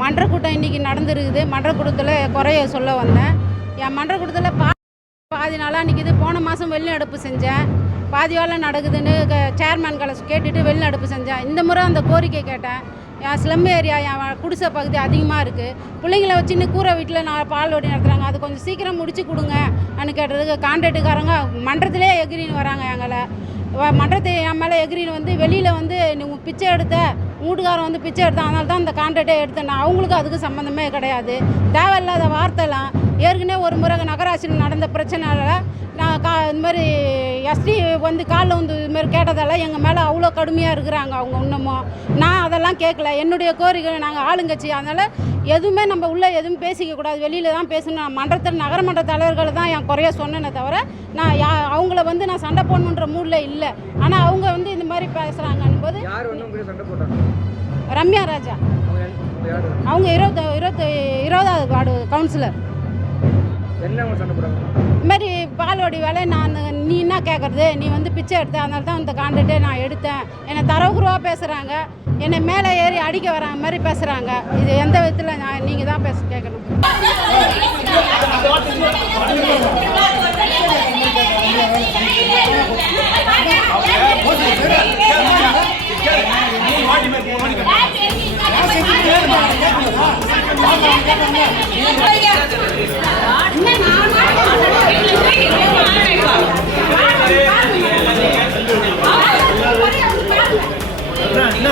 மன்ற கூட்டம் இன்றைக்கி நடந்துருக்குது. மன்ற கூட்டத்தில் குறைய சொல்ல வந்தேன். என் மன்ற கூட்டத்தில் பாதி நாளாக நிற்கிது. போன மாதம் வெளிநடப்பு செஞ்சேன். பாதி வேலை நடக்குதுன்னு சேர்மேன்களை கேட்டுட்டு வெளிநடப்பு செஞ்சேன். இந்த முறை அந்த கோரிக்கை கேட்டேன். என் ஸ்லம் ஏரியா, என் குடிசை பகுதி அதிகமாக இருக்குது. பிள்ளைங்களை வச்சுன்னு கூரை வீட்டில் நான் பால் வடி நடத்துகிறாங்க. அது கொஞ்சம் சீக்கிரம் முடிச்சு கொடுங்க அன்னு கேட்டதுக்கு கான்ட்ராக்டுக்காரங்க மன்றத்திலே எகிரின்னு வராங்க. எங்களை மன்றத்தை என் மேலே எகிரின்னு வந்து வெளியில் வந்து நீங்கள் பிச்சை எடுத்த வீட்டுக்காரன் வந்து பிச்சை எடுத்தான், அதனால தான் இந்த கான்ட்ராக்டே எடுத்தேன். அவங்களுக்கு அதுக்கு சம்மந்தமே கிடையாது. தேவையில்லாத வார்த்தைலாம் ஏற்கனவே ஒரு முறை நகராட்சியில் நடந்த பிரச்சனையால் நான் இந்த மாதிரி எஸ்டி வந்து காலில் வந்து இதுமாரி கேட்டதால் எங்கள் மேலே அவ்வளோ கடுமையாக இருக்கிறாங்க அவங்க. இன்னமும் நான் அதெல்லாம் கேட்கல. என்னுடைய கோரிக்கை, நாங்கள் ஆளுங்கட்சி, அதனால் எதுவுமே நம்ம உள்ளே எதுவும் பேசிக்கக்கூடாது, வெளியில் தான் பேசணும். மன்றத்தில் நகரமன்ற தலைவர்களை தான் என் குறைய சொன்னேனே தவிர நான் அவங்கள வந்து நான் சண்டை போடணுன்ற மூடில் இல்லை. ஆனால் அவங்க வந்து இந்த மாதிரி பேசுகிறாங்கன்னு போது ரம்யா ராஜா, அவங்க 20வது வார்டு கவுன்சிலர். இது மாதிரி பால்வாடி வேலை நீ என்ன கேட்குறது, நீ வந்து பிச்சை எடுத்த, அதனால தான் இந்த கான்ட்ராக்டே நான் எடுத்தேன். என்னை தரவுக்குறவாக பேசுகிறாங்க, என்னை மேலே ஏறி அடிக்க வராங்க மாதிரி பேசுகிறாங்க. இது எந்த விதத்தில் நீங்கள் தான் கேட்கணும். இல்ல